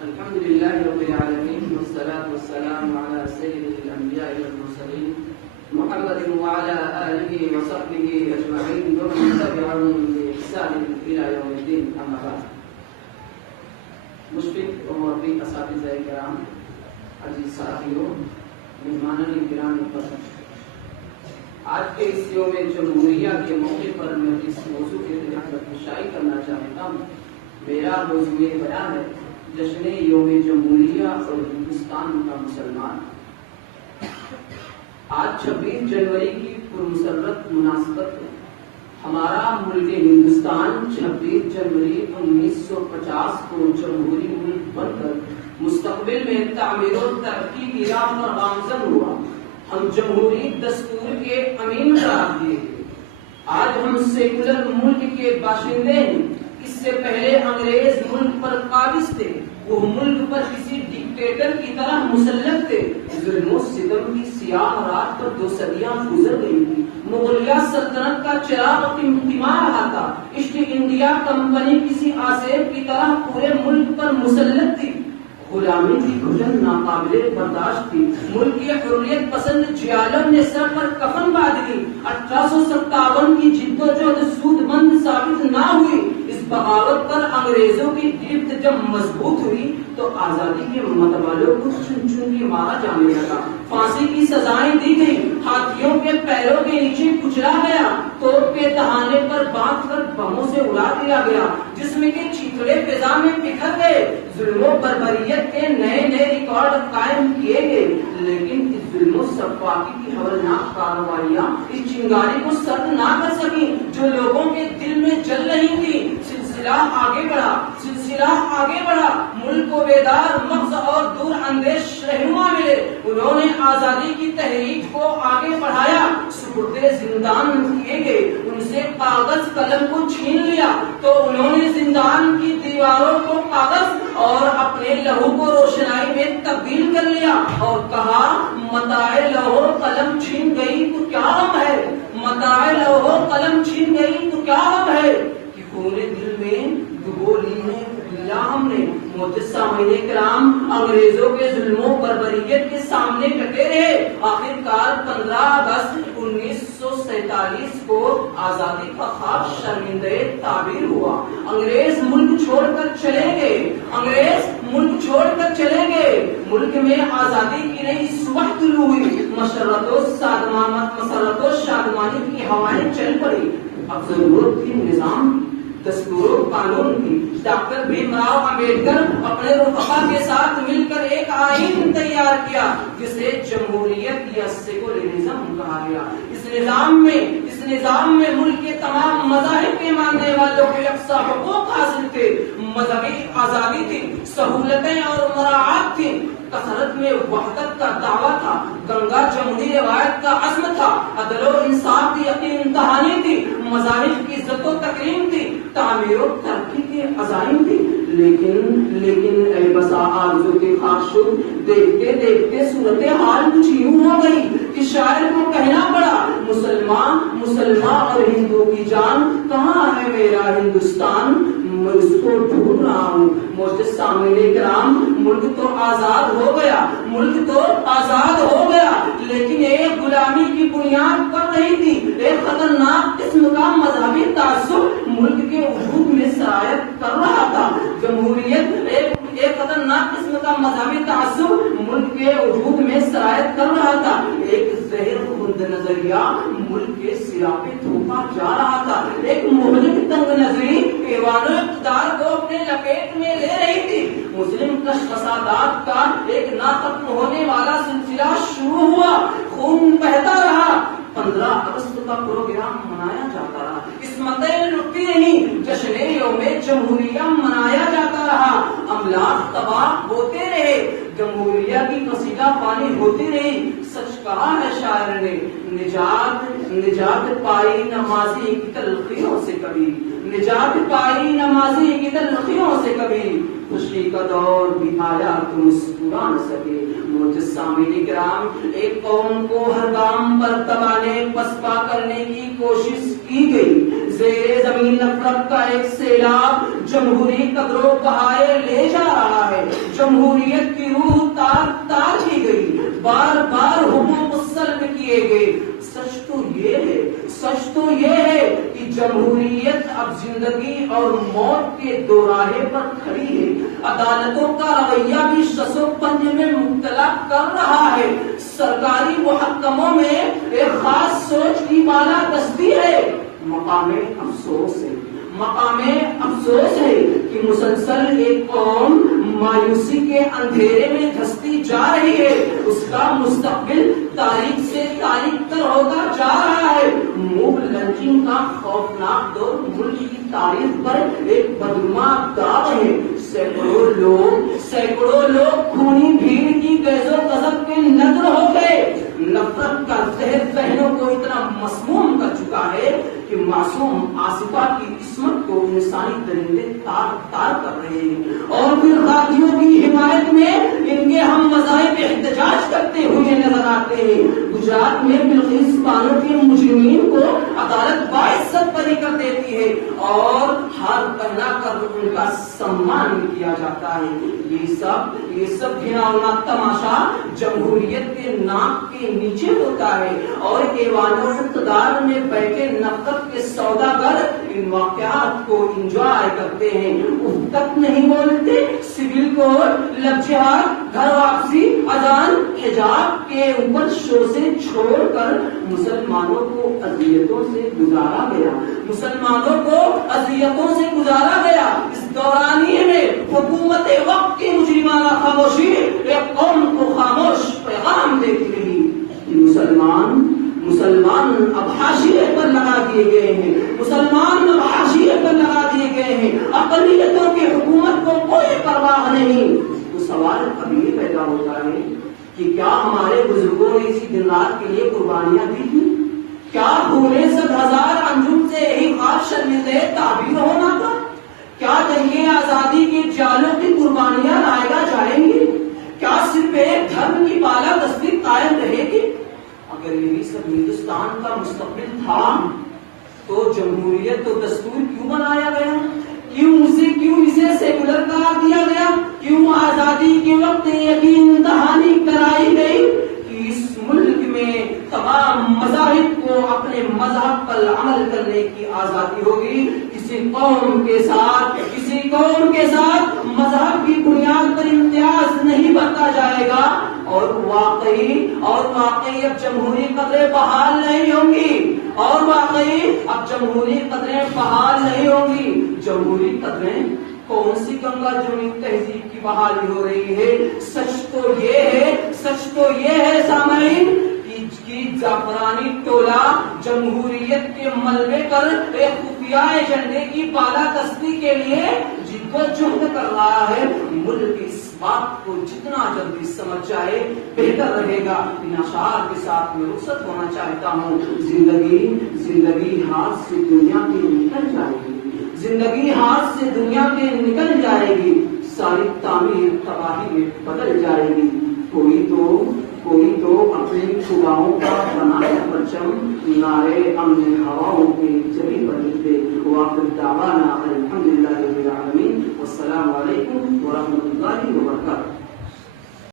الحمد لله رب العالمين والصلاة والسلام على سيد الأنبياء والمرسلين محمد وعلى آله وصحبه أجمعين ومن تبعهم بإحسان إلى يوم الدين. أما بعد. مشفق اور ربی اساتذہ کرام، عزیز ساتھیوں، مہمانان کرام، آج کے اس یوم جمہوریہ کے موقع پر میں اس موضوع کے تحت خطبہ کرنا چاہتا ہوں. میرا موضوع بیان ہے جشن یوم جمہوریہ اور ہندوستان کا مسلمان. آج 26 جنوری کی پرمسرت مناسبت ہے. ہمارا ملک ہندوستان 26 جنوری 1950 کو جمہوری ملک بن کر مستقبل میں تعمیر و ترقی کی راہ پر گامزن ہوا. ہم جمہوری دستور کے امین قرار دیے گئے. آج ہم سیکولر ملک کے باشندے ہیں. اس سے پہلے انگریز ملک پر قابض تھے. وہ ملک پر کسی ڈکٹیٹر کی طرح مسلط تھے. ظلم و ستم کی سیاہ رات پر 2 صدیاں گزر گئی تھی. مغلیہ سلطنت کا چراغ ٹمٹما رہا تھا. ایسٹ انڈیا کمپنی کسی آسیب کی طرح پورے ملک پر مسلط تھی. غلامی کی گھٹن ناقابل برداشت تھی. ملک کی حریت پسند جیالم نے سر پر کفن باندھ لی. 1857 کی جدوجہد سودمند ثابت نہ ہوئی. اس بغاوت پر انگریزوں کی گرفت جب مضبوط ہوئی تو آزادی کے متوالوں کو چن چن کے مارا جانے لگا. پھانسی کی سزائیں دی گئی. ہاتھیوں کے پیروں کے نیچے کچلا گیا. توپ کے دہانے پر باندھ کر بموں سے اڑا دیا گیا. جسم کے چیتڑے فضا میں بکھر گئے. ظلم و بربریت کے نئے نئے ریکارڈ قائم کیے گئے. لیکن اس ظلم و سفاکی کی ہولناک کارروائیاں اس چنگاری کو سرد نہ کر سکیں جو لوگوں کے دل میں جل رہی تھی. سلسلہ آگے بڑھا. ملک کو بیدار مغز اور دور اندیش رہنما ملے. انہوں نے آزادی کی تحریک کو آگے بڑھایا. سپردے زندان کیے گئے. ان سے کاغذ قلم کو چھین لیا تو انہوں نے زندان کی دیواروں کو کاغذ اور اپنے لہو کو روشنائی میں تبدیل کر لیا اور کہا متاع لوح قلم چھین گئی تو کیا غم ہے. متاع لوح قلم چھین گئی تو کیا غم ہے کہ خون دل میں ڈبو لی ہے ہم نے. معزز سامعین کرام، انگریزوں کے ظلم و بربریت کے سامنے ڈٹے رہے. آخرکار 15 اگست 1947 کو آزادی کا خواب شرمندہ تعبیر ہوا. انگریز ملک چھوڑ کر چلے گئے. ملک میں آزادی کی نئی صبح طلوع ہوئی. مسرت و شادمانی کی ہوائیں چل پڑی. اب ضرورت تھی نظام، دستور و قانون کی. ڈاکٹر بھیم راؤ امبیڈکر اپنے رفقا کے ساتھ مل کر ایک آئین تیار کیا جسے جمہوریت یا سیکولرزم کہا گیا. اس نظام میں ملک کے تمام مذاہب کے ماننے والوں کو یکساں حقوق حاصل تھے. مذہبی آزادی تھی، سہولتیں اور مراعات تھیں. کثرت میں وحدت کا دعویٰ تھا. گنگا جمہوری روایت کا عزم تھا. عدل و انصاف کی یقین دہانی تھی. مذاہب کی عزت و تکریم تھی. تعمیر و ترقی کے عزائم تھی. لیکن اے بسا آرزو کے خواہشوں، دیکھتے دیکھتے صورتحال کچھ یوں ہو گئی کہ شاعر کو کہنا پڑا مسلمان اور ہندو کی جان کہاں ہے میرا ہندوستان، میں اس کو ڈھونڈ رہا ہوں. معزز سامعین کرام، ملک تو آزاد ہو گیا لیکن ایک غلامی کی بنیاد پر نہیں تھی. ایک خطرناک قسم کا مذہبی تعصب ملک کے وجود میں سرایت کر رہا تھا. جمہوریت ایک خطرناک قسم کا مذہبی تعصب ملک کے وجود میں سرایت کر رہا تھا. ایک زہر خند نظریہ ملک کے سرا پہ تھوپا جا رہا تھا. ایک مہلک تنگ نظری ایوان اقتدار کو اپنے لپیٹ میں لے رہی تھی. مسلم کش فسادات کا ایک نہ ختم ہونے والا سلسلہ شروع ہوا. خون بہتا رہا. 15 اگست کا پروگرام منایا جاتا رہا. قسمتیں لٹتی رہی. جشن یوم جمہوریہ منایا جاتا رہا. املاک تباہ ہوتے رہے. جمہوریہ کی قصیدہ پانی ہوتی رہی. سچ کہا ہے شاعر نے، نجات پائی نمازی کی تلخیوں سے کبھی. خوشی کا دور بھی آیا تو مسکرا نہ سکے. معزز سامعین کرام، ایک قوم کو ہر گام پر تبانے پسپا کرنے کی کوشش کی گئی. زیر زمین نفرت کا ایک سیلاب جمہوری قدر و بہائے لے جا رہا ہے. جمہوریت کی روح تار تار کی گئی، بار بار حقوق سلب کیے گئے۔ سچ تو یہ ہے کہ جمہوریت اب زندگی اور موت کے دوراہے پر کھڑی ہے۔ عدالتوں کا رویہ بھی شش و پنج میں مبتلا کر رہا ہے۔ سرکاری محکموں میں ایک خاص سوچ کی بالا دستی ہے۔ مقام افسوس ہے کہ مسلسل ایک قوم مایوسی کے اندھیرے میں دھستی جا رہی ہے۔ اس کا مستقبل تاریخ سے تاریخ تر ہوتا جا رہا ہے۔ موب لنچنگ کا خوفناک دور ملک کی تاریخ پر ایک بدنما داغ ہے۔ سینکڑوں لوگ خونی بھیڑ کی گیز و غضب کے نذر ہو گئے۔ نفرت کا زہر ذہنوں کو اتنا مسموم کر چکا ہے کہ معصوم آصفہ کی عصمت کو انسانی درندے تار تار کر رہے ہیں، اور پھر غازیوں کی حمایت میں ان کے ہم مذاہب احتجاج کرتے ہوئے نظر آتے ہیں۔ گجرات میں بلقیس بانو کے مجرمین کو عدالت باعزت بری کر دیتی ہے اور ہار پہنا کر ان کا سمان کیا جاتا ہے۔ یہ سب گھناؤنا تماشا جمہوریت کے ناک کے نیچے ہوتا ہے، اور ایوان اقتدار میں بیٹھے نفرت کے سوداگر ان واقعات کو انجوائے کرتے ہیں۔ اف تک نہیں بولتے۔ سول کوڈ، لب جہاد، گھر واپسی، اذان، حجاب کے اوپر شو سے چھوڑ کر مسلمانوں کو اذیتوں سے گزارا گیا۔ اس دورانیے میں حکومت وقت کی مجرمانہ خاموشی ایک قوم کو خاموش پیغام دیتی رہی کہ مسلمان اب حاشیے پر لگا دیے گئے ہیں، اقلیتوں کی حکومت کو کوئی پرواہ نہیں۔ تو سوال اب یہ پیدا ہوتا ہے کہ کیا ہمارے بزرگوں نے اسی دن رات کے لیے قربانیاں دی تھی؟ کیا پورے 7,000 انجم سے یہی خواب شرمندہ تعبیر ہونا تھا؟ کیا جنگیں آزادی کے جالوں کی قربانیاں لائے جائیں گی؟ کیا صرف ایک دھرم کی بالا دستی قائم رہے گی؟ اگر یہی سب ہندوستان کا مستقبل تھا تو جمہوریت تو دستور کیوں بنایا گیا؟ کیوں اسے سیکولر قرار دیا گیا؟ کیوں آزادی کے وقت یقین دہانی کرائی گئی کہ اس ملک میں تمام مذاہب کو اپنے مذہب پر عمل کرنے کی آزادی ہوگی؟ کسی قوم کے ساتھ مذہب کی بنیاد پر امتیاز نہیں برتا جائے گا، اور واقعی اب جمہوری قدریں بحال نہیں ہوں گی۔ جمہوری قدریں کون سی گنگا جمنی تہذیب کی بحالی ہو رہی ہے؟ سچ تو یہ ہے سامعین کہ زعفرانی ٹولہ جمہوریت کے ملبے پر ایک خفیہ ایجنڈے کی بالا دستی کے لیے جدوجہد کر رہا ہے۔ ملک اس بات کو جتنا جلدی سمجھ جائے بہتر رہے گا۔ ان اشعار کے ساتھ میں رخصت ہونا چاہتا ہوں۔ زندگی ہاتھ سے دنیا کے نکل جائے گی، ساری تعمیر تباہی میں بدل جائے گی۔ کوئی تو اپنی صبحوں کا بنایا پرچم نعرے امن ہواؤں کے جبھی بدلتے۔ وآخر دعوانا الحمدللہ رب العالمین، والسلام علیکم ورحمۃ اللہ وبرکاتہ۔